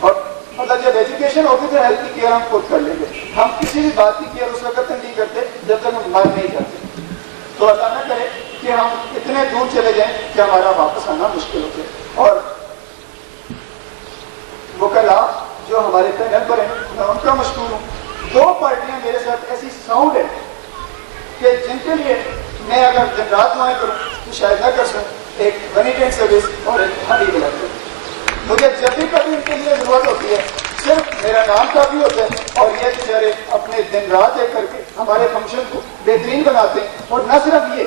اور مطلب جب ایجوکیشن ہوگی تو ہیلتھ کی کیئر ہم خود کر لیں گے. ہم کسی بھی بات کی کیئر اس وقت تک نہیں کرتے جب تک ہم مر نہیں کرتے. تو اللہ نہ کرے کہ ہم اتنے دور چلے جائیں کہ ہمارا واپس آنا مشکل ہو جائے. اور وکلا جو ہمارے پینل پر ہیں میں ان کا مشکور ہوں. 2 پارٹیاں میرے ساتھ ایسی ساؤنڈ ہے کہ جن کے لیے میں اگر دن رات دعائیں کروں تو شاید نہ کر سکوں. ایک منی ٹرین سروس اور ایک ہڈی بلاک. مجھے جب بھی کبھی ان کے لیے ضرورت ہوتی ہے صرف میرا نام کافی ہوتا ہے اور یہ بیچارے اپنے دن رات ایک کر کے ہمارے فنکشن کو بہترین بناتے ہیں. اور نہ صرف یہ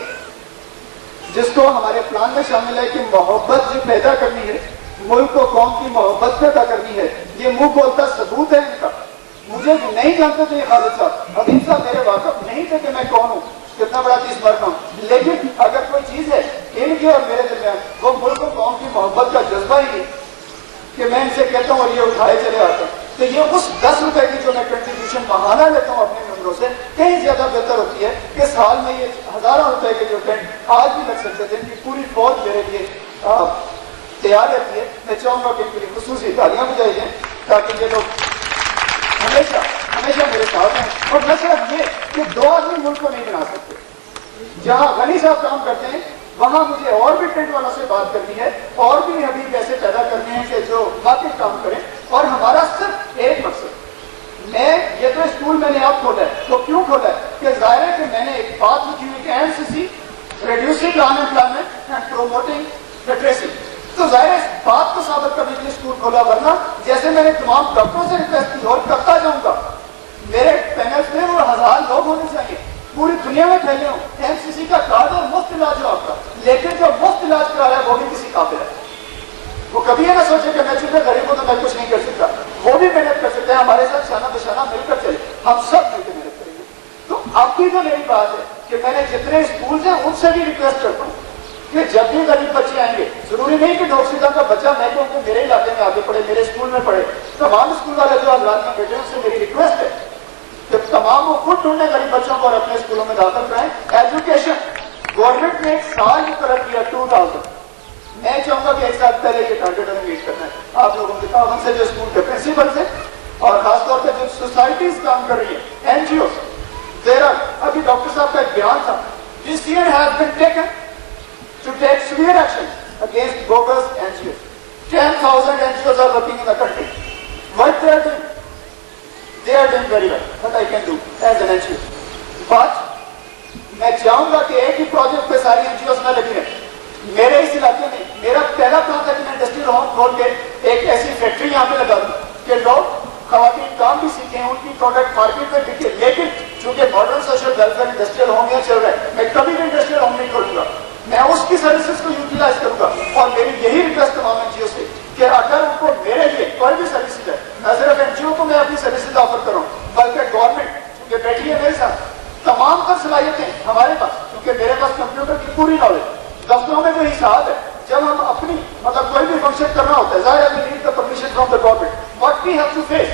جس کو ہمارے پلان میں شامل ہے کہ محبت جو پیدا کرنی ہے, ملک کو قوم کی محبت پیدا کرنی ہے, یہ منہ بولتا ثبوت ہے ان کا. مجھے نہیں جانتے تھے یہ خالد صاحب, حبیب صاحب میرے واقف نہیں تھے کہ میں کون ہوں, کتنا بڑا چیز مرتا ہوں, لیکن اگر کوئی چیز ہے ان کی اور میرے درمیان وہ ملک و قوم کی محبت کا جذبہ ہی ہے کہ میں ان سے کہتا ہوں اور یہ اٹھائے چلے آتے ہیں. تو یہ اس 10 روپے کی جو میں کنٹریبیوشن ماہانہ لیتا ہوں اپنے ممبروں سے کہیں زیادہ بہتر ہوتی ہے کہ سال میں یہ ہزاروں روپے کے جو ٹینٹ آج بھی لگ سکتے تھے. ان کی پوری فوج میرے لیے تیار رہتی ہے. میں چاہوں گا کہ ان کے لیے خصوصی تالیاں بجائی جائیں تاکہ یہ لوگ ہمیشہ ہمیشہ میرے ساتھ ہیں. اور نہ صرف یہ کہ 2 آدمی ملک کو نہیں بنا سکتے. جہاں غنی صاحب کام کرتے ہیں وہاں مجھے اور بھی ٹینٹ والوں سے بات کرنی ہے, اور بھی حبیب ایسے پیدا کرنے ہیں کہ جو واقعی کام کریں. اور ہمارا صرف ایک مقصد, میں یہ تو اسکول میں نے آپ کھولا ہے تو کیوں کھولا ہے کہ ظاہر ہے کہ میں نے ایک بات لکھی ہوئی کہ MCC reducing انپلائمنٹ and promoting literacy. تو ظاہر ہے اس بات کو ثابت کرنے کے لیے اسکول کھولا, ورنہ جیسے میں نے تمام ڈاکٹروں سے ریکویسٹ کی اور کرتا جاؤں گا, میرے پینل میں وہ 1000 لوگ ہونے چاہیے پوری دنیا میں پھیلے ہوں. MCC کا کارڈ اور مفت علاج ہو آپ کا, لیکن جو مفت علاج کرا رہا ہے وہ بھی کسی قابل ہے. وہ کبھی یہ نہ سوچے کہ میں چونکہ غریب ہوں تو میں کچھ نہیں کر سکتا. وہ بھی محنت کر سکتے ہیں, ہمارے ساتھ شانہ بشانہ مل کر چلے, ہم سب مل کے محنت کریں گے. تو اب کی جو میری بات ہے کہ میں نے جتنے اسکول ہیں ان سے بھی ریکویسٹ کرتا ہوں کہ جب بھی غریب بچے آئیں گے, ضروری نہیں کہ ڈوکسیدہ کا بچہ میں کہوں کہ میرے علاقے میں آگے پڑھے, میرے اسکول میں پڑھے. تمام اسکول والے جو حضرات میں بیٹھے ہیں ان سے میری ریکویسٹ ہے کہ تمام وہ خود ڈھونڈنے غریب بچوں کو اور اپنے اسکولوں میں داخل کرائیں. ایجوکیشن گورنمنٹ نے 1 سال مقرر کیا 2000. میں چاہوں گا کہ 1 سال پہلے یہ ٹارگیٹ ہمیں میٹ کرنا ہے. آپ لوگوں کے تعاون سے جو اسکول کے پرنسپلز ہیں اور خاص طور پہ جو سوسائٹیز کام کر رہی ہیں, NGOs. ابھی ڈاکٹر صاحب کا ایک بیان تھا, this year has been taken to take severe action against bogus NGOs. 10,000 NGOs are working in the country. What they are doing? They are doing very well. What I can do as an NGO. But میں چاہوں گا کہ ایک ہی project پہ ساری NGOs نہ لگی رہے. میرے اس علاقے میں میرا پہلا پلان تھا کہ میں انڈسٹریل ہوم کھول کے ایک ایسی فیکٹری یہاں پہ لگا دوں کہ لوگ خواتین کام بھی سیکھیں, ان کی پروڈکٹ مارکیٹ میں بکے. لیکن چونکہ modern social welfare industrial home یہاں چل رہا ہے, میں کبھی بھی انڈسٹریل ہوم نہیں کھولوں گا. میں اس کی سروسز کو یوٹیلائز کروں گا. اور میری یہی ریکویسٹ تمام NGO سے کہ اگر ان کو میرے لیے کوئی بھی سروسز ہے, نہ صرف NGO کو میں اپنی سروسز آفر کروں بلکہ گورنمنٹ کیونکہ بیٹھی ہے میرے ساتھ, تمام تر صلاحیتیں ہمارے پاس, کیونکہ میرے پاس کمپیوٹر کی پوری نالج, دفتروں میں جو حساب ہے, جب ہم اپنی مطلب کوئی بھی فنکشن کرنا ہوتا ہے, ظاہر ہے need the permission from the government. What we have to face,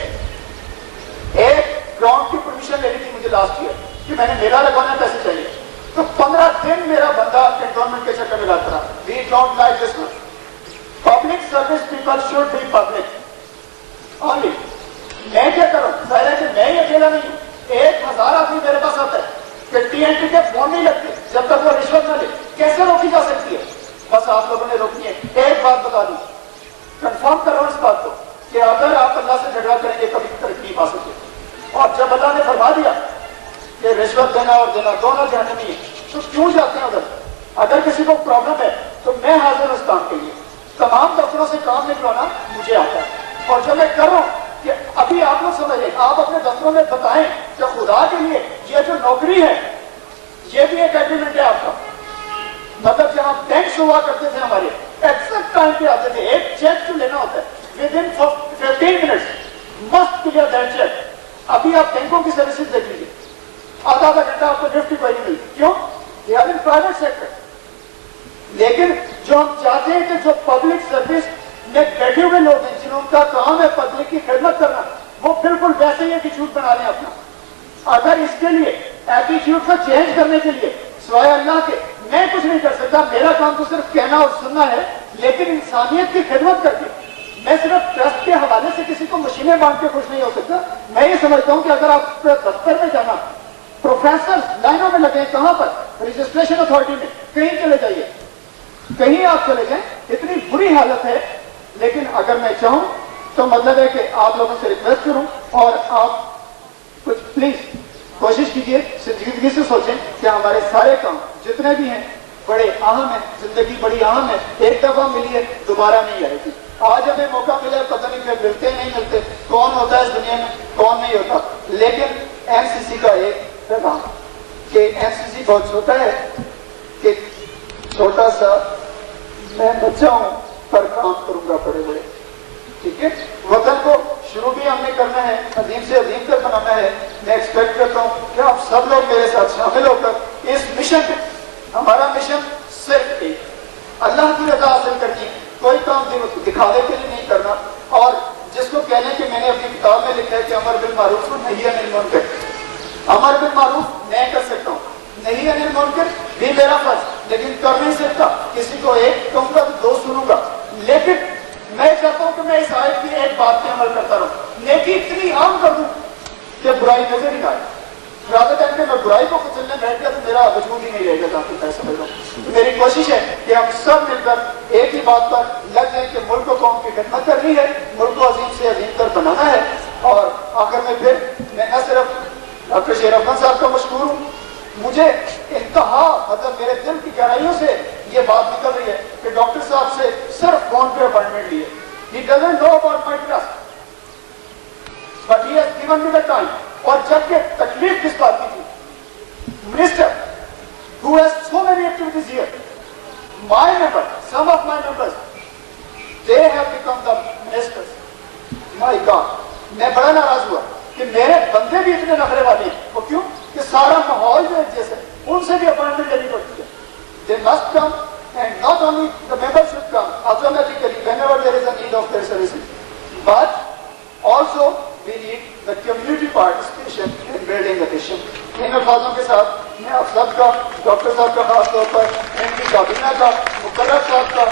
ایک گراؤنڈ کی پرمیشن لینی تھی مجھے لاسٹ ایئر کہ میں نے میلہ لگوانا ہے, پیسے چاہیے. تو 15 دن میرا بندہ کنٹونمنٹ کے چکر میں لاتا رہا. We don't like this much. Public service people should be public only. میں کیا کروں, ظاہر ہے کہ میں ہی اکیلا نہیں ہوں, 1000 آدمی میرے پاس آتا ہے کہ TNT کے فون نہیں لگتے جب تک وہ رشوت نہ لے. کیسے روکی جا سکتی ہے؟ بس آپ لوگوں نے روکنی ہے. ایک بات بتا دوں, کنفرم کرو اس بات کو کہ اگر آپ اللہ سے جھگڑا کریں گے کبھی ترقی نہیں پا سکتے. اور جب اللہ نے فرما دیا کہ رشوت دینا اور دینا دونوں جہنمی ہے تو کیوں جاتے ہیں ادھر؟ اگر کسی کو پرابلم ہے تو میں حاضر اس کام کے لیے. تمام دفتروں سے کام نکلوانا مجھے آتا ہے. اور جب میں کر رہا ہوں کہ ابھی آپ لوگ سمجھیں, آپ اپنے دفتروں میں بتائیں کہ خدا کے لیے یہ جو نوکری ہے یہ بھی ایک ایگریمنٹ ہے آپ کا. مطلب جہاں بینکس ہوا کرتے تھے ہمارے ایکزیکٹ ٹائم پہ آتے تھے, ایک چیک جو لینا ہوتا ہے with in 15 minutes must clear that cheque. ابھی آپ بینکوں کی سروسز دیکھ لیجیے, آدھا گھنٹہ آپ کو نفٹ کوئی نہیں ملتی. کیوں؟ یہ ابھی پرائیویٹ سیکٹر. لیکن جو ہم چاہتے ہیں کہ جو پبلک سروس میں بیٹھے ہوئے لوگ ہیں جنہوں کا کام ہے پبلک کی خدمت کرنا, وہ بالکل ویسے ہی ایٹیچیوڈ بنا لیں اپنا. اگر اس کے لیے ایٹیچیوڈ کو چینج کرنے کے لیے سوائے اللہ کے میں کچھ نہیں کر سکتا. میرا کام تو صرف کہنا اور سننا ہے, لیکن انسانیت کی خدمت کر کے میں صرف ٹرسٹ کے حوالے سے کسی کو مشینیں بانٹ کے خوش نہیں ہو سکتا. میں یہ سمجھتا ہوں کہ اگر آپ دفتر میں جانا, پروفیسر لائنوں میں لگے, کہاں پر, رجسٹریشن اتھارٹی میں, کہیں چلے جائیے, کہیں آپ چلے جائیں, اتنی بری حالت ہے. لیکن اگر میں چاہوں تو مطلب ہے کہ آپ لوگوں سے ریکویسٹ کروں اور آپ کچھ پلیز کوشش کیجئے, سنجیدگی سے سوچیں کہ ہمارے سارے کام جتنے بھی ہیں بڑے اہم ہیں, زندگی بڑی اہم ہے, ایک دفعہ ملی ہے دوبارہ نہیں آئے گی. آج ہمیں موقع ملا, پتہ نہیں کہ ملتے نہیں ملتے, کون ہوتا ہے اس دنیا میں کون نہیں ہوتا. لیکن این سی سی کا ایک پیغام کہ این سی سی بہت چھوٹا ہے, کہ چھوٹا سا میں بچہ ہوں پر کام کروں گا بڑے بڑے. ٹھیک ہے, وطن کو شروع بھی ہم نے کرنا ہے, عظیم سے عظیم تک بنانا ہے. میں ایکسپیکٹ کرتا ہوں کہ آپ سب لوگ میرے ساتھ شامل ہو کر اس مشن پہ, ہمارا مشن صرف ایک, اللہ کی رضا حاصل کرنی ہے. کوئی کام دکھاوے کے لیے نہیں کرنا. اور جس کو کہنے کہ میں نے اپنی کتاب میں لکھا ہے کہ امر بالمعروف نہی عن المنکر, امر بالمعروف میں کر سکتا ہوں, نہی عن المنکر بھی میرا فرض, لیکن کر نہیں سکتا. کسی کو ایک کہوں گا تو 2 سنوں گا. لیکن میں چاہتا ہوں کہ میں اس آیت کی ایک بات پہ عمل کرتا رہوں, نیکی اتنی عام کر دوں کہ برائی نظر ہی نہ آئے. زیادہ ٹائم کہ میں برائی کو کچلنے بیٹھ گیا تو میرا وجود ہی نہیں رہے گا. تاکہ میں سمجھ رہا ہوں تو میری کوشش ہے کہ ہم سب مل کر ایک ہی بات پر لگ جائیں کہ ملک کو قوم کی خدمت کرنی ہے, ملک کو عظیم سے عظیم کر بنانا ہے. اور آخر میں پھر میں نہ صرف ڈاکٹر شیر افغان صاحب کا مشکور ہوں, مجھے انتہا مطلب میرے دل کی گہرائیوں سے یہ بات نکل رہی ہے کہ ڈاکٹر صاحب سے صرف فون پہ اپائنٹمنٹ لیے. He doesn't know about my trust, but he has given me the time. اور جبکہ تکلیف کس بات کی تھی, minister who has so many activities here, my members, some of my members, they have become the ministers. My God, میں بڑا ناراض ہوا کہ میرے بندے بھی اتنے نخرے والے ہیں. وہ کیوں کہ سارا ماحول جو ایک جیسے, ان سے بھی اپائنٹمنٹ لینی پڑتی ہے. They must come, and not only the members should come automatically whenever there is a need of their services, but also we need the community participation in building the nation. ان الفاظوں کے ساتھ میں آپ سب کا, doctor صاحب کا خاص طور پر, ان کی کابینہ کا, مقرر صاحب کا,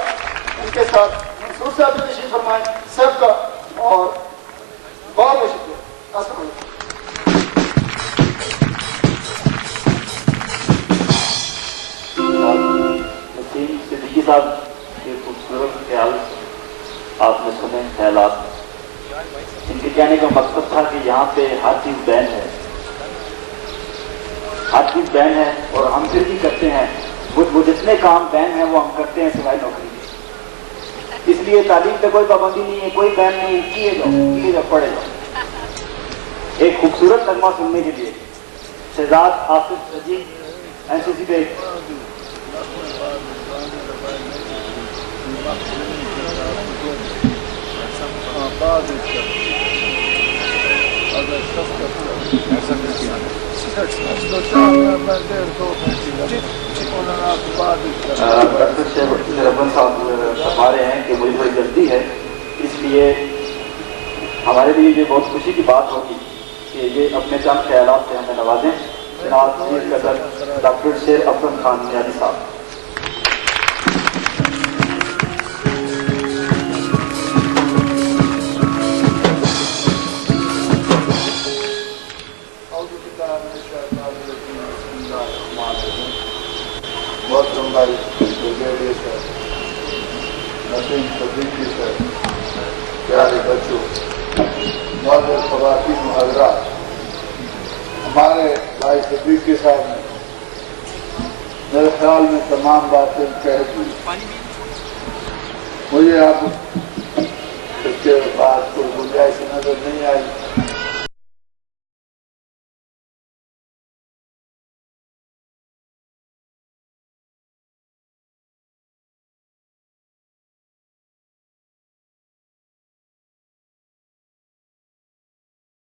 ان کے ساتھ منصور صاحب بھی تشریف فرمائیں, سب کا اور بہت بہت شکریہ. السلام علیکم. صدیقی صاحب کے خوبصورت خیال آپ نے سنے, خیالات. ان کے کہنے کا مقصد تھا کہ یہاں پہ ہر چیز بین ہے, ہر چیز بین ہے, اور ہم پھر بھی کرتے ہیں. وہ جتنے کام بین ہیں وہ ہم کرتے ہیں سوائے نوکری کے. اس لیے تعلیم پہ کوئی پابندی نہیں ہے, کوئی بین نہیں, کیے جاؤ پڑھے جاؤ. ایک خوبصورت نغمہ سننے کے لیے شہزاد آصف رضی این سی سی پہ ڈاکٹر شیر افغان صاحب فرما رہے ہیں کہ مجھے بڑی جلدی ہے, اس لیے ہمارے لیے یہ بہت خوشی کی بات ہوگی کہ یہ اپنے چند خیالات سے ہمیں نوازیں. جناب چیف صدر ڈاکٹر شیر افغان خان نیازی صاحب. محترم بھائی برگیڈیئر صاحب, نسیم صدیقی صاحب, پیارے بچوں, معزز خواتین و حضرات, ہمارے بھائی صدیقی صاحب نے میرے خیال میں تمام باتیں کہہ دی. مجھے اب اس کے بعد کوئی گنجائش نظر نہیں آئی.